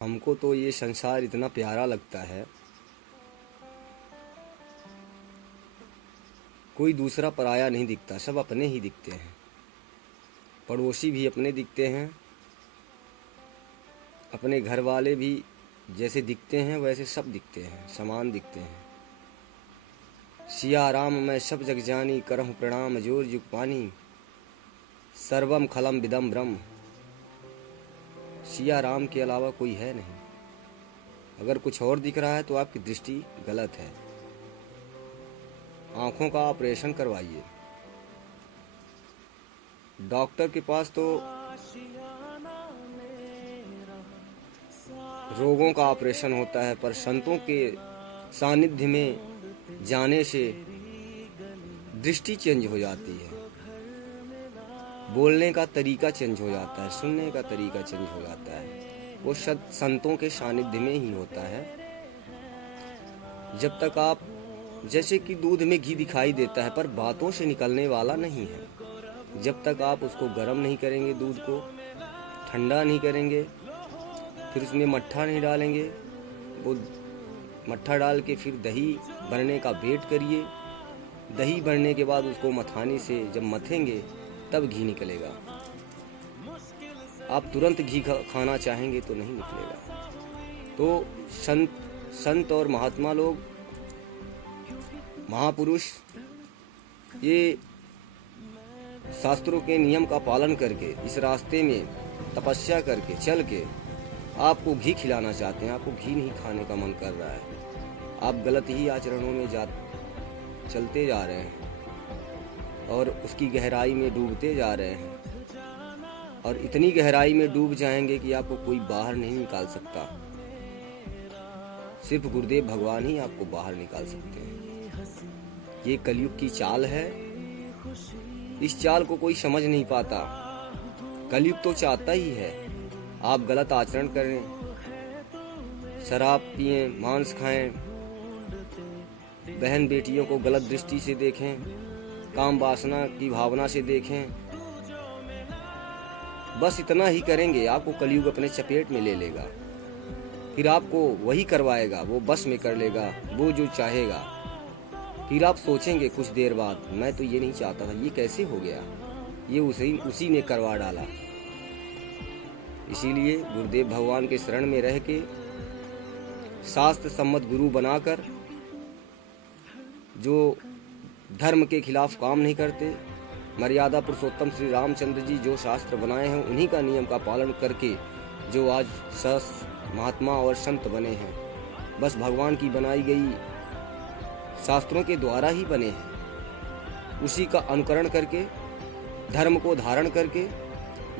हमको तो ये संसार इतना प्यारा लगता है, कोई दूसरा पराया नहीं दिखता, सब अपने ही दिखते हैं। पड़ोसी भी अपने दिखते हैं, अपने घर वाले भी जैसे दिखते हैं वैसे सब दिखते हैं, समान दिखते हैं। सिया राम मैं सब जग जानी, करहूँ प्रणाम जोर जुग पानी, सर्वम खलम विदम ब्रह्म। सिया राम के अलावा कोई है नहीं। अगर कुछ और दिख रहा है तो आपकी दृष्टि गलत है। आंखों का ऑपरेशन करवाइए। डॉक्टर के पास तो रोगों का ऑपरेशन होता है, पर संतों के सानिध्य में जाने से दृष्टि चेंज हो जाती है, बोलने का तरीका चेंज हो जाता है, सुनने का तरीका चेंज हो जाता है। वो संतों के सानिध्य में ही होता है। जब तक आप, जैसे कि दूध में घी दिखाई देता है पर बातों से निकलने वाला नहीं है, जब तक आप उसको गर्म नहीं करेंगे, दूध को ठंडा नहीं करेंगे, फिर उसमें मट्ठा नहीं डालेंगे, वो मट्ठा डाल के फिर दही बनने का वेट करिए। दही बनने के बाद उसको मथाने से जब मथेंगे तब घी निकलेगा। आप तुरंत घी खाना चाहेंगे तो नहीं निकलेगा। तो संत और महात्मा लोग, महापुरुष, ये शास्त्रों के नियम का पालन करके इस रास्ते में तपस्या करके चल के आपको घी खिलाना चाहते हैं। आपको घी नहीं खाने का मन कर रहा है, आप गलत ही आचरणों में चलते जा रहे हैं और उसकी गहराई में डूबते जा रहे हैं, और इतनी गहराई में डूब जाएंगे कि आपको कोई बाहर नहीं निकाल सकता। सिर्फ गुरुदेव भगवान ही आपको बाहर निकाल सकते हैं। ये कलयुग की चाल है, इस चाल को कोई समझ नहीं पाता। कलयुग तो चाहता ही है आप गलत आचरण करें, शराब पिएं, मांस खाएं, बहन बेटियों को गलत दृष्टि से देखें, काम वासना की भावना से देखें। बस इतना ही करेंगे, आपको कलयुग अपने चपेट में ले लेगा, फिर आपको वही करवाएगा, वो बस में कर लेगा वो जो चाहेगा। फिर आप सोचेंगे कुछ देर बाद, मैं तो ये नहीं चाहता था, ये कैसे हो गया, ये उसी ने करवा डाला। इसीलिए गुरुदेव भगवान के शरण में रह के शास्त्र सम्मत गुरु बनाकर, जो धर्म के खिलाफ काम नहीं करते, मर्यादा पुरुषोत्तम श्री रामचंद्र जी जो शास्त्र बनाए हैं उन्हीं का नियम का पालन करके जो आज महात्मा और संत बने हैं, बस भगवान की बनाई गई शास्त्रों के द्वारा ही बने हैं। उसी का अनुकरण करके, धर्म को धारण करके,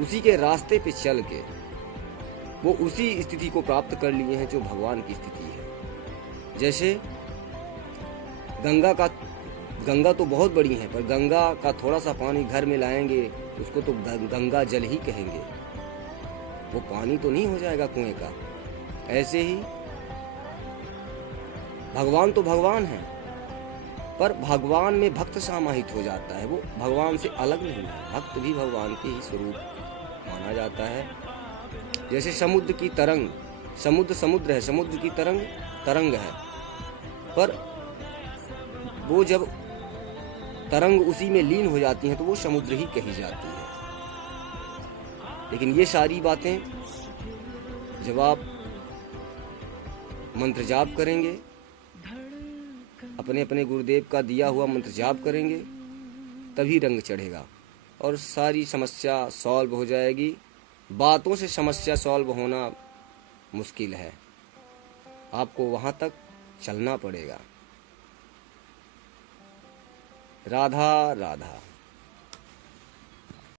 उसी के रास्ते पे चल के वो उसी स्थिति को प्राप्त कर लिए हैं जो भगवान की स्थिति है। जैसे गंगा तो बहुत बड़ी है, पर गंगा का थोड़ा सा पानी घर में लाएंगे उसको तो गंगा जल ही कहेंगे, वो पानी तो नहीं हो जाएगा कुएं का। ऐसे ही भगवान तो भगवान है, पर भगवान में भक्त समाहित हो जाता है, वो भगवान से अलग नहीं है। भक्त भी भगवान के ही स्वरूप माना जाता है। जैसे समुद्र की तरंग, समुद्र है, समुद्र की तरंग है, पर वो जब तरंग उसी में लीन हो जाती हैं तो वो समुद्र ही कही जाती है। लेकिन ये सारी बातें जब आप मंत्र जाप करेंगे, अपने अपने गुरुदेव का दिया हुआ मंत्र जाप करेंगे, तभी रंग चढ़ेगा और सारी समस्या सॉल्व हो जाएगी। बातों से समस्या सॉल्व होना मुश्किल है, आपको वहां तक चलना पड़ेगा। राधा राधा।